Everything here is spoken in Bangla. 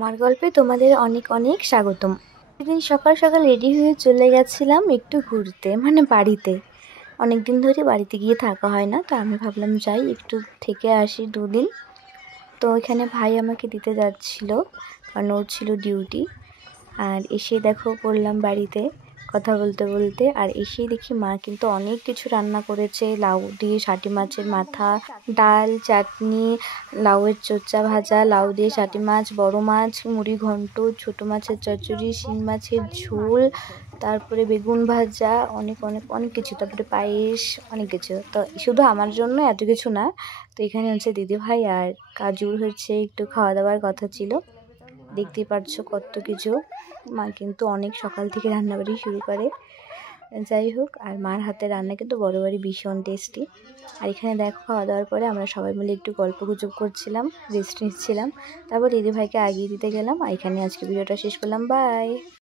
আমার গল্পে তোমাদের অনেক অনেক স্বাগতম। সেদিন সকাল সকাল রেডি হয়ে চলে গেছিলাম একটু ঘুরতে, মানে বাড়িতে। অনেক দিন ধরে বাড়িতে গিয়ে থাকা হয় না, তো আমি ভাবলাম যাই একটু থেকে আসি 2 দিন। তো এখানে ভাই আমাকে দিতে যাচ্ছিল, কারণ ওর ছিল ডিউটি। আর এসে দেখো পড়লাম বাড়িতে কথা বলতে বলতে, আর এসেই দেখি মা কিন্তু অনেক কিছু রান্না করেছে। লাউ দিয়ে ষাটি মাছের মাথা, ডাল, চাটনি, লাউয়ের চোচা ভাজা, লাউ দিয়ে ষাটি মাছ, বড় মাছ, মুড়ি ঘন্ট, ছোটো মাছের চচ্চড়ি, শিং মাছের ঝোল, তারপরে বেগুন ভাজা, অনেক অনেক অনেক কিছু, তারপরে পায়েস, অনেক কিছু। তো শুধু আমার জন্য এত কিছু না, তো এখানে হচ্ছে দিদিভাই আর কাজুর হচ্ছে একটু খাওয়া দাওয়ার কথা ছিল। দেখতেই পাচ্ছো কত কিছু। মা কিন্তু অনেক সকাল থেকে রান্নাবাড়ি শুরু করে। যাই হোক, আর মার হাতে রান্না কিন্তু বরাবরই ভীষণ টেস্টি। আর এখানে দেখো খাওয়া দাওয়ার পরে আমরা সবাই মিলে একটু গল্প গুজব করছিলাম, রেস্ট নিচ্ছিলাম। তারপর দিদিভাইকে আগিয়ে দিতে গেলাম। আর এখানে আজকে ভিডিওটা শেষ করলাম। বাই।